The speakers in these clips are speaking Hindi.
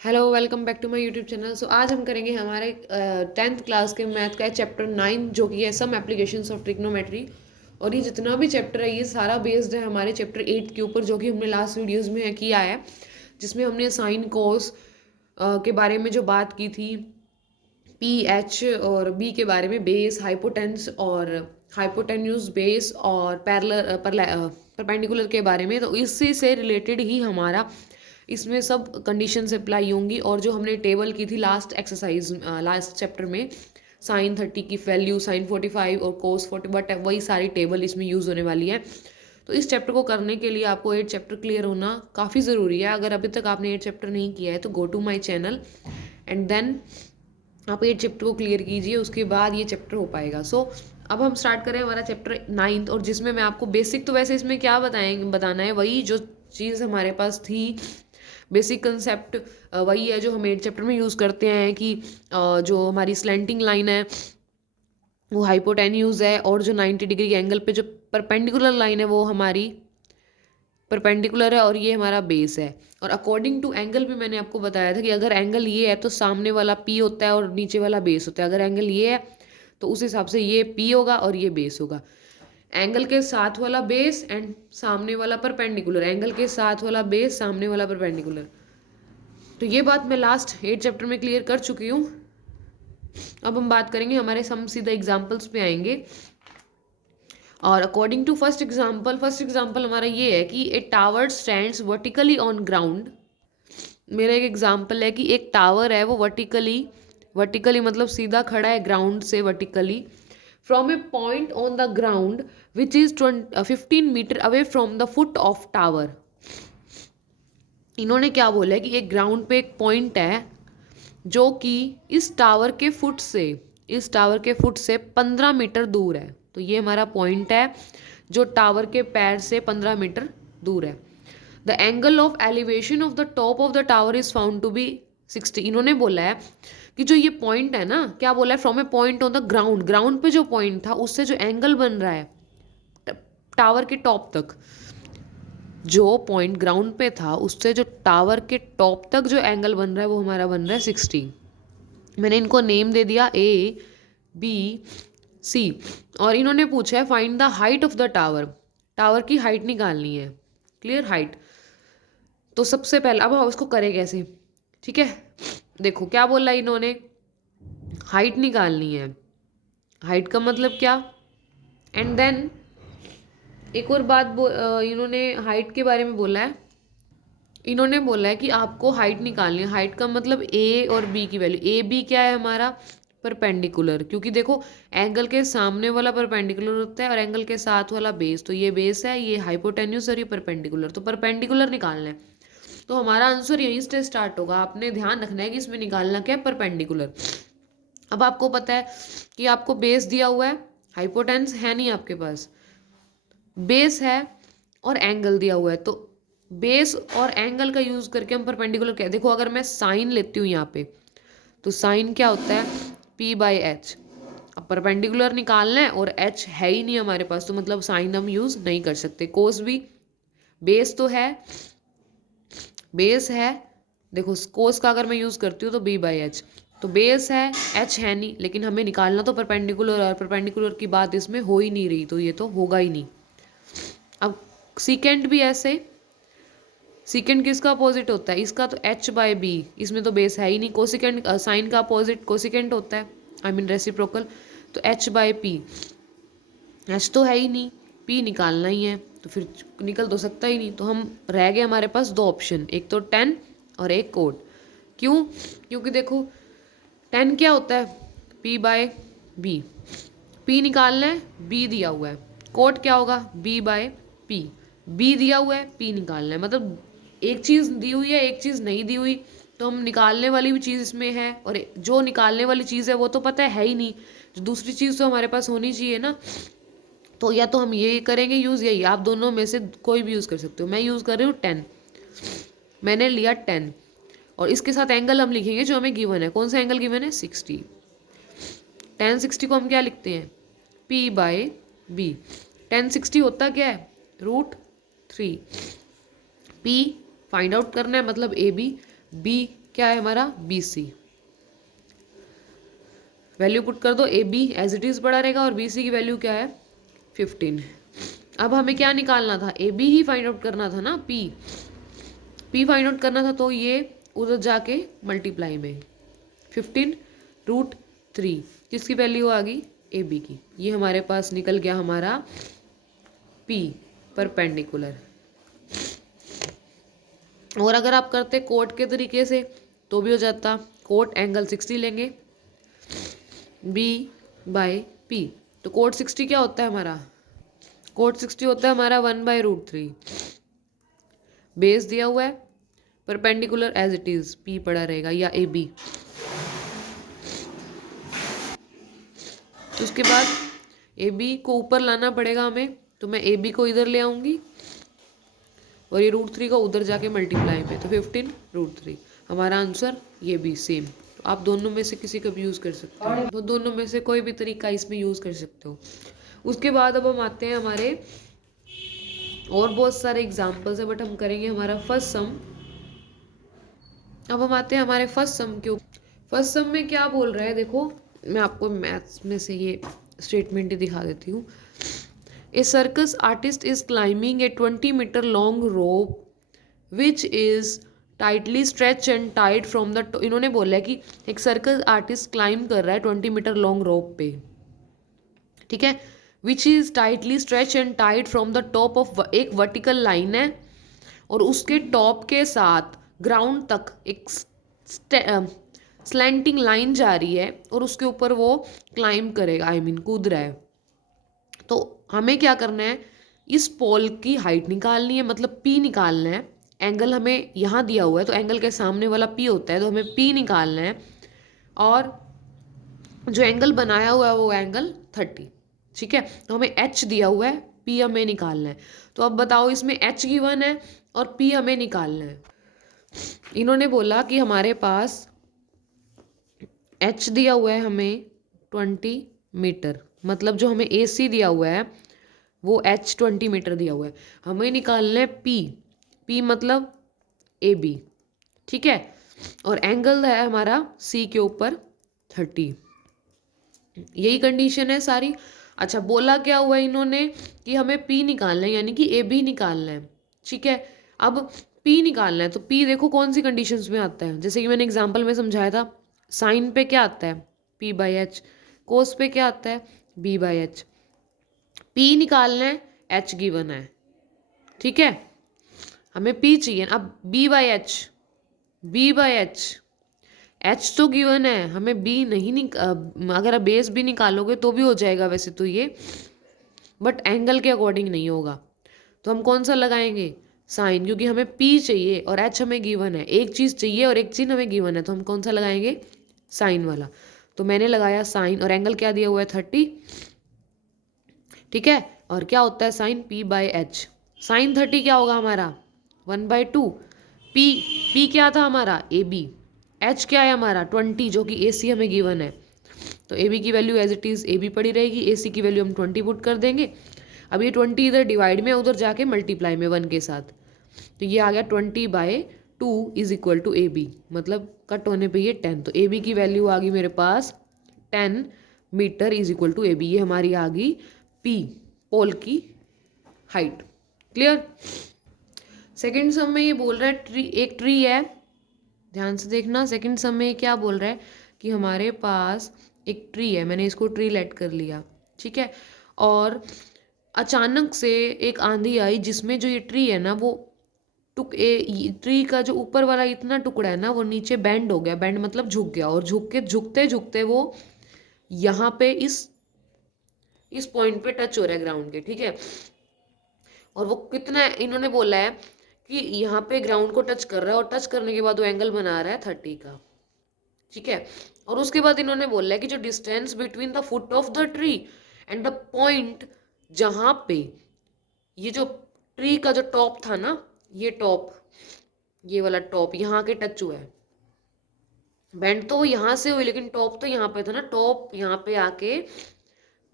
Hello, welcome back to my YouTube channel. So आज हम करेंगे हमारे 10th क्लास के मैथ का चैप्टर 9 जो कि है सम एप्लीकेशंस ऑफ ट्रिग्नोमेट्री। और ये जितना भी चैप्टर है ये सारा बेस्ड है हमारे चैप्टर 8 के ऊपर, जो कि हमने लास्ट वीडियोस में किया है, जिसमें हमने साइन कोस के बारे में जो बात की थी, पी एच और बी के बारे में, बेस, हाइपोटेंस और हाइपोटेन्यूज बेस और पैरेलल परपेंडिकुलर के बारे में। तो इससे से रिलेटेड ही हमारा इसमें सब कंडीशंस अप्लाई होंगी। और जो हमने टेबल की थी लास्ट एक्सरसाइज लास्ट चैप्टर में, साइन 30 की वैल्यू, साइन 45 और कोस 40, बट वही सारी टेबल इसमें यूज़ होने वाली है। तो इस चैप्टर को करने के लिए आपको 8 चैप्टर क्लियर होना काफ़ी ज़रूरी है। अगर अभी तक आपने 8 चैप्टर नहीं किया है तो go to my channel and then आप 8 चैप्टर को क्लियर कीजिए, उसके बाद ये चैप्टर हो पाएगा। अब हम स्टार्ट करें हमारा चैप्टर 9, और जिसमें मैं आपको बेसिक, तो वैसे इसमें क्या बताना है, वही जो चीज़ हमारे पास थी, बेसिक कंसेप्ट वही है जो हम 8 चैप्टर में यूज़ करते हैं कि जो हमारी स्लैंटिंग लाइन है वो हाइपोटेन्यूज है, और जो 90 डिग्री के एंगल पे जो परपेंडिकुलर लाइन है वो हमारी परपेंडिकुलर है, और ये हमारा बेस है। और अकॉर्डिंग टू एंगल भी मैंने आपको बताया था कि अगर एंगल ये है तो सामने वाला पी होता है और नीचे वाला बेस होता है। अगर एंगल ये है तो उस हिसाब से ये पी होगा और ये बेस होगा। एंगल के साथ वाला बेस एंड सामने वाला परपेंडिकुलर, एंगल के साथ वाला बेस, सामने वाला परपेंडिकुलर। तो ये बात मैं लास्ट 8 चैप्टर में क्लियर कर चुकी हूँ। अब हम बात करेंगे हमारे सम सीधा एग्जाम्पल्स पे आएंगे। और अकॉर्डिंग टू फर्स्ट एग्जाम्पल हमारा ये है कि ए tower stands vertically on ground. मेरा एक एग्जाम्पल है कि एक टावर है वो वर्टिकली मतलब सीधा खड़ा है ग्राउंड से vertically, from a point on the ground which is 15 metre away from the foot of tower. इन्होंने क्या बोला है कि एक ग्राउंड पे एक पॉइंट है जो कि इस टावर के फुट से 15 मीटर दूर है। तो ये हमारा पॉइंट है जो टावर के पैर से 15 मीटर दूर है। The angle of elevation of the top of the tower is found to be 60। इन्होंने बोला है कि जो ये पॉइंट है ना, क्या बोला है, from a point on the ground, ground पे जो पॉइंट था उससे जो एंगल बन रहा है टावर के टॉप तक, जो पॉइंट ग्राउंड पे था उससे जो टावर के टॉप तक जो एंगल बन रहा है वो हमारा बन रहा है 60। मैंने इनको नेम दे दिया ए बी सी। और इन्होंने पूछा है find the height of the tower, tower की हाइट निकालनी है, क्लियर हाइट। तो सबसे पहले अब हम इसको करें कैसे, ठीक है। देखो क्या बोला इन्होंने, हाइट निकालनी है। हाइट का मतलब क्या, एंड देन एक और बात इन्होंने हाइट के बारे में बोला है। इन्होंने बोला है कि आपको हाइट निकालनी है। हाइट का मतलब ए और बी की वैल्यू। ए बी क्या है हमारा, परपेंडिकुलर, क्योंकि देखो एंगल के सामने वाला परपेंडिकुलर होता है और एंगल के साथ वाला बेस। तो ये बेस है, ये हाइपोटेन्यूज और ये परपेंडिकुलर। तो परपेंडिकुलर निकालना है, तो हमारा आंसर यहीं से स्टार्ट होगा। आपने ध्यान रखना है कि इसमें निकालना क्या है, परपेंडिकुलर। अब आपको पता है कि आपको बेस दिया हुआ है, हाइपोटेन्स है नहीं आपके पास, बेस है और एंगल दिया हुआ है। तो बेस और एंगल का यूज करके हम परपेंडिकुलर क्या, देखो अगर मैं साइन लेती हूँ यहाँ पे, तो साइन क्या होता है, पी बाई एच। अब परपेंडिकुलर निकालना है और एच है ही नहीं हमारे पास, तो मतलब साइन हम यूज नहीं कर सकते। कोस भी, बेस तो है, बेस है, देखो कोस का अगर मैं यूज करती हूँ तो बी बाई एच। तो बेस है, एच है नहीं, लेकिन हमें निकालना तो परपेंडिकुलर, और परपेंडिकुलर की बात इसमें हो ही नहीं रही, तो ये तो होगा ही नहीं। अब सीकेंट भी ऐसे, सीकेंट किसका अपोजिट होता है, इसका तो एच बाय बी, इसमें तो बेस है ही नहीं। कोसिकेंट साइन का अपोजिट कोसिकेंट होता है, आई मीन रेसिप्रोकल, तो एच बाय पी। एच तो है ही नहीं, पी निकालना ही है, तो फिर निकल तो सकता ही नहीं। तो हम रह गए हमारे पास दो ऑप्शन, एक तो 10 और एक कोड। क्यों, क्योंकि देखो 10 क्या होता है, पी बाय बी, पी निकालना है, बी दिया हुआ है। कोड क्या होगा, बी बाय पी, बी दिया हुआ है, पी निकालना है। मतलब एक चीज़ दी हुई है, एक चीज़ नहीं दी हुई, तो हम निकालने वाली भी चीज़ इसमें है, और जो निकालने वाली चीज़ है वो तो पता है ही नहीं, जो दूसरी चीज़ तो हमारे पास होनी चाहिए ना। तो या तो हम ये करेंगे यूज़, यही, आप दोनों में से कोई भी यूज़ कर सकते हो। मैं यूज़ कर रही हूँ 10, मैंने लिया 10, और इसके साथ एंगल हम लिखेंगे जो हमें गिवन है। कौन सा एंगल गिवन है, 60। 10 60 को हम क्या लिखते हैं, पी बाय बी। 10 60 होता क्या है, √3। पी फाइंड आउट करना है, मतलब ए बी, बी क्या है हमारा बी सी। वैल्यू पुट कर दो, A B as it is पड़ा रहेगा और बी सी की वैल्यू क्या है 15। अब हमें क्या निकालना था, ए बी ही फाइंड आउट करना था ना, पी फाइंड आउट करना था, तो ये उधर जाके मल्टीप्लाई में 15√3 किसकी वैल्यू आ गई, ए बी की। ये हमारे पास निकल गया हमारा पी परपेंडिकुलर। और अगर आप करते कोट के तरीके से तो भी हो जाता, कोट एंगल 60 लेंगे बी बाय पी। तो कोट 60 क्या होता है हमारा, कोट 60 होता है हमारा 1/√3। बेस दिया हुआ है, perpendicular as it is P पड़ा रहेगा या ए बी। उसके बाद ए बी को ऊपर लाना पड़ेगा हमें, तो मैं ए बी को इधर ले आऊँगी और ये √3 को उधर जाके मल्टीप्लाई में, तो 15√3 हमारा आंसर ये भी सेम। तो आप दोनों में से किसी का भी यूज़ कर सकते हो, तो दोनों में से कोई भी तरीका इसमें यूज़ कर सकते हो। उसके बाद अब हम आते हैं हमारे और बहुत सारे एग्जाम्पल्स है, बट हम करेंगे हमारा फर्स्ट सम। अब हम आते हैं हमारे फर्स्ट सम के ऊपर। फर्स्ट सम में क्या बोल रहा है, देखो मैं आपको मैथ्स में से ये स्टेटमेंट ही दिखा देती हूँ। A circus artist is climbing a 20-meter long rope which is tightly stretched and tied from the इन्होंने बोला है कि एक सर्कस आर्टिस्ट क्लाइम कर रहा है 20 मीटर लॉन्ग रोप पे, ठीक है, which is tightly stretch and tied from the top of, एक वर्टिकल लाइन है और उसके टॉप के साथ ग्राउंड तक एक स्लैंटिंग लाइन जा रही है और उसके ऊपर वो क्लाइम करेगा, आई मीन कूद रहा है। तो हमें क्या करना है, इस पोल की हाइट निकालनी है, मतलब पी निकालना है। एंगल हमें यहाँ दिया हुआ है तो एंगल के सामने वाला पी होता है, तो हमें पी निकालना है। और जो एंगल बनाया हुआ है वो एंगल 30, ठीक है। तो हमें एच दिया हुआ है, पी हमें निकालना है। तो अब बताओ इसमें एच गिवन है और पी हमें निकालना है। इन्होंने बोला कि हमारे पास एच दिया हुआ है हमें 20 मीटर, मतलब जो हमें ए सी दिया हुआ है वो एच 20 मीटर दिया हुआ है। हमें निकालना है पी मतलब ए बी, ठीक है। और एंगल है हमारा सी के ऊपर 30, यही कंडीशन है सारी। अच्छा, बोला क्या हुआ इन्होंने कि हमें पी निकालना है, यानी कि ए बी निकालना है, ठीक है। अब पी निकालना है तो पी देखो कौन सी कंडीशंस में आता है, जैसे कि मैंने एग्जांपल में समझाया था, साइन पे क्या आता है p/h, कोस पे क्या आता है b/h। पी निकालना है, एच गिवन है, ठीक है, हमें पी चाहिए। अब b/h एच तो गिवन है, हमें बी नहीं अगर आप बेस भी निकालोगे तो भी हो जाएगा वैसे तो ये, बट एंगल के अकॉर्डिंग नहीं होगा। तो हम कौन सा लगाएंगे, साइन, क्योंकि हमें पी चाहिए और एच हमें गिवन है। एक चीज़ चाहिए और एक चीज़ हमें गिवन है, तो हम कौन सा लगाएंगे, साइन वाला। तो मैंने लगाया साइन और एंगल क्या दिया हुआ है 30, ठीक है। और क्या होता है साइन p/h, साइन 30 क्या होगा हमारा 1/2। पी क्या था हमारा ए बी, एच क्या है हमारा 20 जो कि ए सी हमें गिवन है। तो ए बी की value as it is A B पड़ी रहेगी, ए सी की वैल्यू हम 20 पुट कर देंगे। अब ये 20 इधर डिवाइड में, उधर जाके मल्टीप्लाई में 1 के साथ, तो ये आ गया 20/2 is equal to A B, मतलब कट होने पे ये 10। तो ए बी की वैल्यू आ गई मेरे पास 10 metre is equal to A B. ये हमारी आ गई पी पोल की हाइट। क्लियर। सेकेंड सम में ये बोल रहा है एक ट्री है, ध्यान से देखना। सेकेंड सम में क्या बोल रहा है कि हमारे पास एक ट्री है, मैंने इसको ट्री लेट कर लिया, ठीक है। और अचानक से एक आंधी आई जिसमें जो ये ट्री है ना वो ट्री का जो ऊपर वाला इतना टुकड़ा है ना वो नीचे बेंड हो गया, बेंड मतलब झुक गया, और झुकते झुकते वो यहाँ पे इस पॉइंट पे टच हो रहा है ग्राउंड के, ठीक है। और वो कितना इन्होंने बोला है कि यहाँ पे ग्राउंड को टच कर रहा है और टच करने के बाद वो एंगल बना रहा है 30 का, ठीक है। और उसके बाद इन्होंने बोला है कि जो distance between the foot of the tree and the point जहाँ पे ये जो ट्री का जो टॉप था ना, ये टॉप, ये वाला टॉप यहाँ के टच हुआ है। बेंड तो वो यहाँ से हुई लेकिन टॉप तो यहाँ पे था ना, टॉप यहाँ पे आके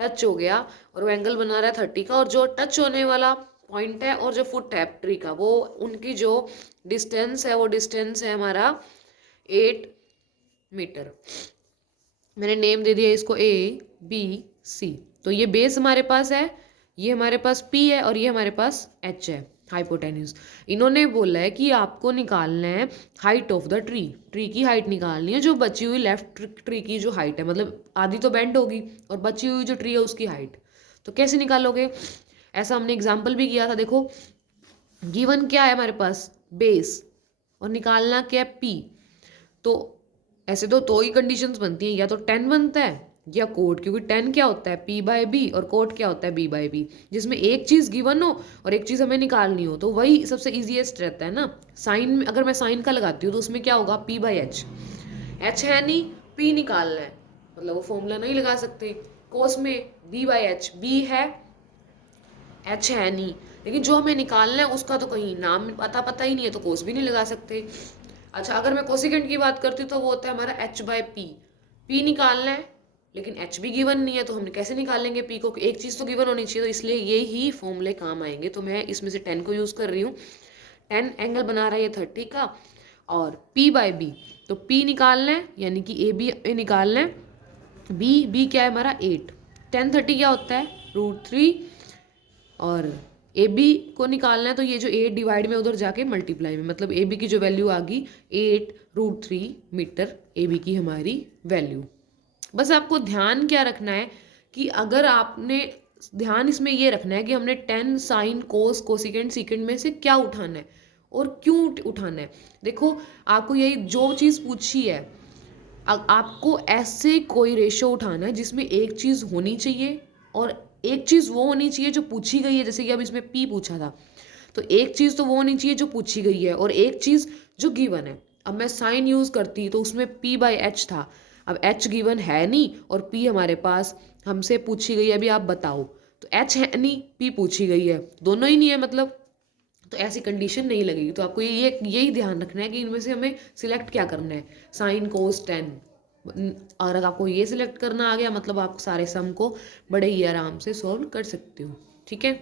टच हो गया और वो एंगल बना रहा है 30 का। और जो टच होने वाला पॉइंट है और जो फुट है ट्री का, वो उनकी जो डिस्टेंस है वो डिस्टेंस है हमारा 8 मीटर। मैंने नेम दे दिया इसको ABC। तो ये बेस हमारे पास है, ये हमारे पास P है और ये हमारे पास H है, हाइपोटेन्यूज। इन्होंने बोला है कि आपको निकालना है height of the tree, tree की हाइट निकालनी है, जो बची हुई लेफ्ट ट्री की जो हाइट है, मतलब आधी तो बेंड होगी और बची हुई जो ट्री है उसकी हाइट। तो कैसे निकालोगे? ऐसा हमने एग्जाम्पल भी किया था। देखो गिवन क्या है हमारे पास, बेस, और निकालना क्या है, P। तो ऐसे तो दो ही कंडीशंस बनती हैं, या तो 10 बनता है या कोड, क्योंकि 10 क्या होता है, P/B, और कोड क्या होता है, B/B, जिसमें एक चीज़ गिवन हो और एक चीज़ हमें निकालनी हो, तो वही सबसे ईजीएस्ट रहता है ना। साइन में अगर मैं साइन का लगाती हूँ तो उसमें क्या होगा, P/H। H है नहीं, P निकालना है, मतलब वो फॉर्मूला नहीं लगा सकते। कोस में B/H, B है, H है नहीं, लेकिन जो हमें निकालना है उसका तो कहीं नाम पता ही नहीं है, तो कोस भी नहीं लगा सकते। अच्छा, अगर मैं कोसिकेंट की बात करती हूँ तो वो होता है हमारा H/P। P निकालना है लेकिन H भी गिवन नहीं है, तो हम कैसे निकालेंगे P को? एक चीज़ तो गिवन होनी चाहिए, तो इसलिए ये ही फॉर्मूले काम आएंगे। तो मैं इसमें से 10 को यूज़ कर रही हूँ। 10 एंगल बना रहा है ये 30 का, और P/B, तो P निकालना है यानी कि AB निकालना है, B क्या है हमारा 8, 10 30 क्या होता है, √3, और ए बी को निकालना है, तो ये जो 8 डिवाइड में उधर जाके मल्टीप्लाई में, मतलब ए बी की जो वैल्यू आ गई 8√3 मीटर, ए बी की हमारी वैल्यू। बस आपको ध्यान क्या रखना है कि अगर आपने ध्यान इसमें ये रखना है कि हमने 10 साइन कोस कोसिकेंट सीकेंट में से क्या उठाना है और क्यों उठाना है। देखो आपको यही जो चीज़ पूछी है, आपको ऐसे कोई रेशो उठाना है जिसमें एक चीज़ होनी चाहिए और एक चीज़ वो होनी चाहिए जो पूछी गई है। जैसे कि अब इसमें P पूछा था, तो एक चीज़ तो वो होनी चाहिए जो पूछी गई है और एक चीज़ जो गिवन है। अब मैं साइन यूज़ करती तो उसमें P/H था, अब H गिवन है नहीं और P हमारे पास हमसे पूछी गई है, अभी आप बताओ। तो H है नहीं, P पूछी गई है, दोनों ही नहीं है मतलब, तो ऐसी कंडीशन नहीं लगेगी। तो आपको ये यही ध्यान रखना है कि इनमें से हमें सिलेक्ट क्या करना है, साइन कोस 10। और अगर आपको ये सिलेक्ट करना आ गया मतलब आप सारे सम को बड़े ही आराम से सॉल्व कर सकते हो। ठीक है।